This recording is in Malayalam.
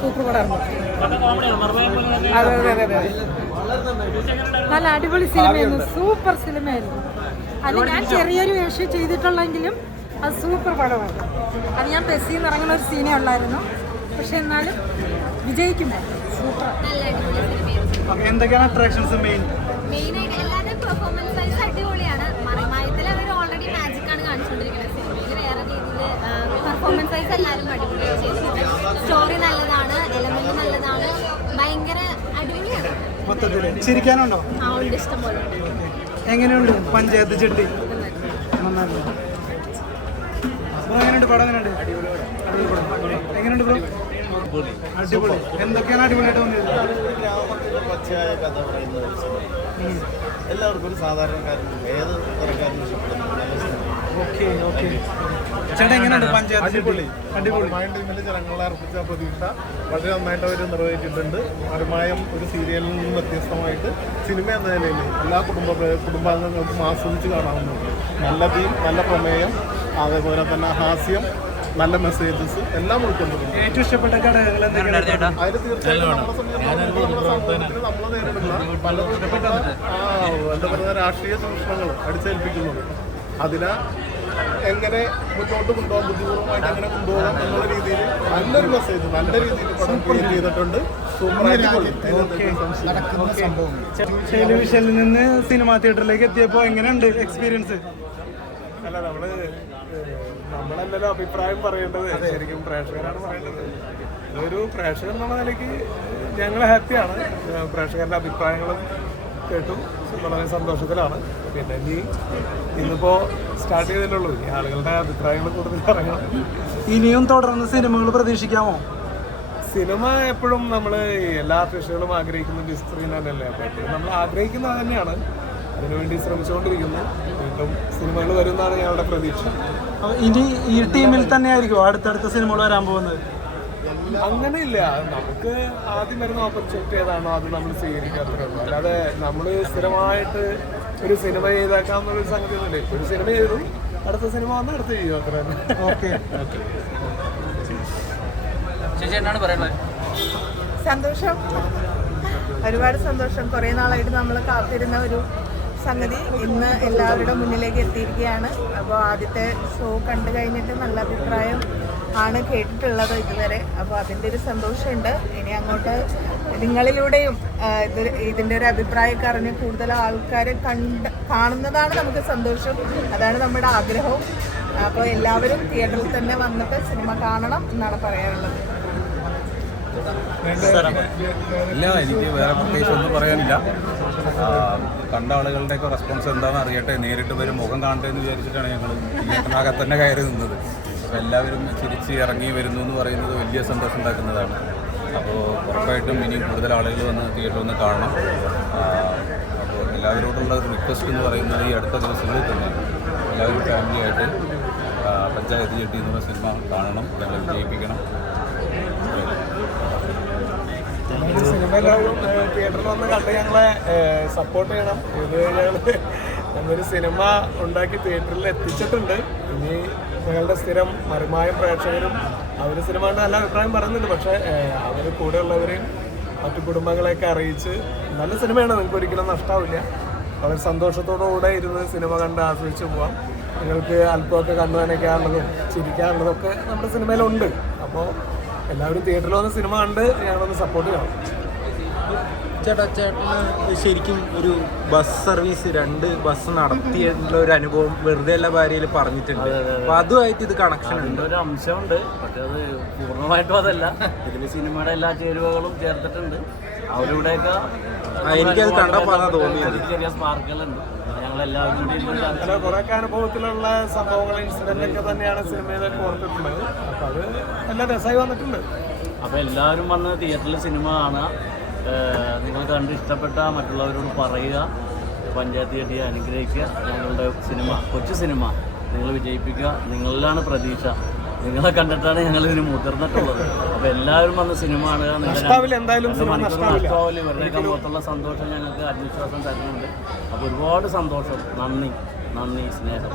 സൂപ്പർ പടമായിരുന്നു. അതെ അതെ അതെ അതെ. നല്ല അടിപൊളി സിനിമയായിരുന്നു. സൂപ്പർ സിനിമയായിരുന്നു. അത് ഞാൻ ചെറിയൊരു വേഷം ചെയ്തിട്ടുള്ളെങ്കിലും അത് സൂപ്പർ പടമാണ് അത് ഞാൻ ബസ്സിൽ നിന്ന് ഇറങ്ങുന്ന ഒരു സീനേ ഉള്ളായിരുന്നു. പക്ഷെ എന്നാലും വിജയിക്കുമ്പോൾ സൂപ്പർ. നല്ല അടിപൊളി സിനിമയായിരുന്നു. എന്തൊക്കെയാണ് അട്രാക്ഷൻസ് മെയിൻ മെയിനായിട്ട് മൊത്തത്തിൽ ചിരിക്കാനുണ്ടോ? എങ്ങനെയുണ്ട് പഞ്ചായത്ത് ചെട്ടി നന്നായിരുന്നു. ബ്രോ എങ്ങനെയുണ്ട്? പടം എങ്ങനെയുണ്ട്. എങ്ങനെയുണ്ട് ബ്രോ? അടിപൊളി. എന്തൊക്കെയാണ് അടിപൊളിയായിട്ട് തോന്നിയത്? പച്ചയായ കഥ പറയുന്ന. എല്ലാവർക്കും ഒരു സാധാരണക്കാരനും ഏത് തരക്കാരനും ഇഷ്ടപ്പെടുന്ന. Okay okay. ചേട്ടാ എങ്ങനെയുണ്ട് പഞ്ചായത്ത് ചെട്ടി അടിപൊളി. മയം ടീമിൽ ജനങ്ങളെ അർപ്പിച്ച പ്രതീക്ഷ. വളരെ നന്നായിട്ട് അവർ നിർവഹിച്ചിട്ടുണ്ട്. മറുമായം ഒരു സീരിയലിൽ നിന്നും വ്യത്യസ്തമായിട്ട് സിനിമ എന്ന നിലയിൽ എല്ലാ കുടുംബ കുടുംബാംഗങ്ങൾക്കും ആസ്വദിച്ച് കാണാവുന്നതാണ് നല്ല തീം നല്ല പ്രമേയം അതേപോലെ തന്നെ ഹാസ്യം നല്ല മെസ്സേജസ് എല്ലാം ഉൾക്കൊണ്ടിട്ടുണ്ട്. ഏറ്റവും ഇഷ്ടപ്പെട്ട ഘടകങ്ങൾ അതിൽ തീർച്ചയായിട്ടും നമ്മളെ സംബന്ധിച്ചിടത്തോളം നമ്മുടെ സമൂഹത്തിൽ നമ്മൾ നേരിടുന്ന ആ, എന്താ പറയുക രാഷ്ട്രീയ ചൂഷണങ്ങൾ അടിച്ചേൽപ്പിക്കുന്നുണ്ട് അതിനെ എങ്ങനെ മുന്നോട്ട് കൊണ്ടുപോകാം ബുദ്ധിപൂർവമായിട്ട് എങ്ങനെ കൊണ്ടുപോകാം എന്നുള്ള രീതിയിൽ നല്ലൊരു മെസ്സേജ് നല്ല രീതിയിൽ പടം ക്രിയേറ്റ് ചെയ്തിട്ടുണ്ട്. ടെലിവിഷനിൽ നിന്ന് സിനിമാ തിയേറ്ററിലേക്ക് എത്തിയപ്പോൾ എങ്ങനെയുണ്ട് എക്സ്പീരിയൻസ് അല്ല നമ്മൾ നമ്മളല്ലല്ലോ അഭിപ്രായം പറയേണ്ടത്. ശരിക്കും പ്രേക്ഷകരാണ് പറയേണ്ടത്. ഒരു പ്രേക്ഷകൻ എന്നുള്ള നിലയ്ക്ക് ഞങ്ങൾ ഹാപ്പിയാണ് പ്രേക്ഷകരുടെ അഭിപ്രായങ്ങളും കേട്ടു. വളരെ സന്തോഷത്തിലാണ്. പിന്നെ ഇനി ഇന്നിപ്പോ സ്റ്റാർട്ട് ചെയ്തിട്ടുള്ളൂ ഈ ആളുകളുടെ അഭിപ്രായങ്ങൾ കൂടുതൽ പറയണം ഇനിയും തുടർന്ന് സിനിമകൾ പ്രതീക്ഷിക്കാമോ? സിനിമ എപ്പോഴും നമ്മൾ എല്ലാ ആർട്ടിസ്റ്റുകളും ആഗ്രഹിക്കുന്ന ബിഗ് തന്നെയല്ലേ. അപ്പോൾ എപ്പോഴും നമ്മൾ ആഗ്രഹിക്കുന്നത് തന്നെയാണ്. അതിനുവേണ്ടി ശ്രമിച്ചുകൊണ്ടിരിക്കുന്നു. വീണ്ടും സിനിമകൾ വരുമെന്നാണ് ഞങ്ങളുടെ പ്രതീക്ഷ. ഇനി ഈ ടീമിൽ തന്നെയായിരിക്കും അടുത്തടുത്ത സിനിമകൾ വരാൻ പോകുന്നത്? അങ്ങനെയില്ല. നമുക്ക് ആദ്യം വരുന്ന ഓപ്പർച്യൂണിറ്റി ഏതാണോ അത് നമ്മൾ സ്വീകരിക്കാത്തതുള്ളൂ അല്ലാതെ നമ്മൾ സ്ഥിരമായിട്ട് ഒരു സിനിമ ചെയ്തേക്കാം എന്നുള്ളൊരു സംഗതി ഒന്നുമില്ല ഒരു സിനിമ ചെയ്തു അടുത്ത സിനിമ വന്ന് അടുത്ത് ചെയ്യും അത്ര തന്നെ ഓക്കെ. ചേച്ചി എന്നാണ് പറയുന്നത്? സന്തോഷം. ഒരുപാട് സന്തോഷം. കുറേ നാളായിട്ട് നമ്മൾ കാത്തിരുന്ന ഒരു സംഗതി ഇന്ന് എല്ലാവരുടെ മുന്നിലേക്ക് എത്തിയിരിക്കുകയാണ്. അപ്പോൾ ആദ്യത്തെ ഷോ കണ്ടു കഴിഞ്ഞിട്ട് നല്ല അഭിപ്രായം ആണ് കേട്ടിട്ടുള്ളത് ഇതുവരെ. അപ്പോൾ അതിന്റെ ഒരു സന്തോഷമുണ്ട്. ഇനി അങ്ങോട്ട് നിങ്ങളിലൂടെയും ഇത് ഇതിന്റെ ഒരു അഭിപ്രായമൊക്കെ അറിഞ്ഞ് കൂടുതൽ ആൾക്കാരെ കണ്ട് കാണുന്നതാണ് നമുക്ക് സന്തോഷം. അതാണ് നമ്മുടെ ആഗ്രഹവും. അപ്പോൾ എല്ലാവരും തിയേറ്ററിൽ തന്നെ വന്നിട്ട് സിനിമ കാണണം എന്നാണ് പറയാനുള്ളത്. ഇല്ല എനിക്ക് വേറെ പ്രത്യേകിച്ച് ഒന്നും പറയാനില്ല. കണ്ട ആളുകളുടെയൊക്കെ റെസ്പോൺസ് എന്താണെന്ന് അറിയട്ടെ. നേരിട്ട് വരും മുഖം കാണട്ടെ എന്ന് വിചാരിച്ചിട്ടാണ് ഞങ്ങൾ തിയേറ്ററിനകത്ത് തന്നെ കയറി നിന്നത്. എല്ലാവരും ചിരിച്ച് ഇറങ്ങി വരുന്നു എന്ന് പറയുന്നത് വലിയ സന്തോഷം ഉണ്ടാക്കുന്നതാണ്. അപ്പോൾ ഉറപ്പായിട്ടും ഇനിയും കൂടുതൽ ആളുകൾ വന്ന് തിയേറ്ററിൽ വന്ന് കാണണം. അപ്പോൾ എല്ലാവരോടുള്ള റിക്വസ്റ്റ് എന്ന് പറയുന്നത് ഈ അടുത്ത ദിവസങ്ങളിൽ തന്നെ എല്ലാവരും ഫാമിലിയായിട്ട് പഞ്ചായത്ത് ചെട്ടി എന്നുള്ള സിനിമ കാണണം ഞങ്ങൾ വിജയിപ്പിക്കണം. സിനിമ തിയേറ്ററിൽ വന്ന് കണ്ട് ഞങ്ങളെ സപ്പോർട്ട് ചെയ്യണം. ഇത് ഞങ്ങളൊരു സിനിമ ഉണ്ടാക്കി തിയേറ്ററിൽ എത്തിച്ചിട്ടുണ്ട്. ഇനി ഞങ്ങളുടെ സ്ഥിരം മരുമായ പ്രേക്ഷകരും അവർ സിനിമ നല്ല അഭിപ്രായം പറയുന്നുണ്ട്. പക്ഷേ അവർ കൂടെയുള്ളവരെയും മറ്റു കുടുംബങ്ങളെയൊക്കെ അറിയിച്ച് നല്ല സിനിമയാണ്. നിങ്ങൾക്ക് ഒരിക്കലും നഷ്ടാവില്ല. വളരെ സന്തോഷത്തോടുകൂടെ ഇരുന്ന് സിനിമ കണ്ട് ആസ്വദിച്ച് പോവാം. നിങ്ങൾക്ക് അല്പമൊക്കെ കണ്ടുവാനൊക്കെയാണുള്ളതും നനയ്ക്കാനുള്ളതും ചിരിക്കാനുള്ളതും ഒക്കെ നമ്മുടെ സിനിമയിലുണ്ട്. അപ്പോൾ എല്ലാവരും തിയേറ്ററിൽ വന്ന് സിനിമ കണ്ട് ഞങ്ങളൊന്ന് സപ്പോർട്ട് ചെയ്യണം. ചേട്ടാ ചേട്ടന് ശരിക്കും ഒരു ബസ് സർവീസ് രണ്ട് ബസ് നടത്തിയിട്ടുള്ള ഒരു അനുഭവം വെറുതെ എല്ലാ ഭാര്യയിൽ പറഞ്ഞിട്ടുണ്ട്. അപ്പൊ അതുമായിട്ട് ഇത് കണക്ഷൻ ഉണ്ട്? ഒരു അംശമുണ്ട്. പക്ഷെ അത് പൂർണമായിട്ടും അതല്ല. ഇതിൽ സിനിമയുടെ എല്ലാ ചേരുവകളും ചേർത്തിട്ടുണ്ട്. അവരിവിടെയൊക്കെ എനിക്കത് കണ്ടപ്പോ അതാ തോന്നിയത്. ചെറിയ സ്പാർക്കുകളുണ്ട് ഞങ്ങളെല്ലാവരും കുറേയൊക്കെ അനുഭവത്തിലുള്ള സംഭവങ്ങൾ ഇൻസിഡന്റ് ഒക്കെ തന്നെയാണ് സിനിമയിലൊക്കെ ഓർത്തിട്ടുള്ളത്. അപ്പൊ അത് നല്ല രസമായി വന്നിട്ടുണ്ട്. അപ്പോൾ എല്ലാവരും വന്ന് തിയേറ്ററിൽ സിനിമ കാണുക. നിങ്ങൾ കണ്ട് ഇഷ്ടപ്പെട്ട മറ്റുള്ളവരോട് പറയുക പഞ്ചായത്ത് ചെടിയെ അനുഗ്രഹിക്കുക ഞങ്ങളുടെ സിനിമ കൊച്ചു സിനിമ നിങ്ങൾ വിജയിപ്പിക്കുക നിങ്ങളിലാണ് പ്രതീക്ഷ. നിങ്ങളെ കണ്ടിട്ടാണ് ഞങ്ങൾ ഇതിന് മുതിർന്നിട്ടുള്ളത്. അപ്പൊ എല്ലാവരും വന്ന് സിനിമ കാണുക നഷ്ടാവില്ല, ഇവരുടെയൊക്കെ മുഖത്തുള്ള സന്തോഷം ഞങ്ങൾക്ക് അതിവിശ്വാസം തരുന്നുണ്ട്. അപ്പൊ ഒരുപാട് സന്തോഷം. നന്ദി. നന്ദി സ്നേഹം.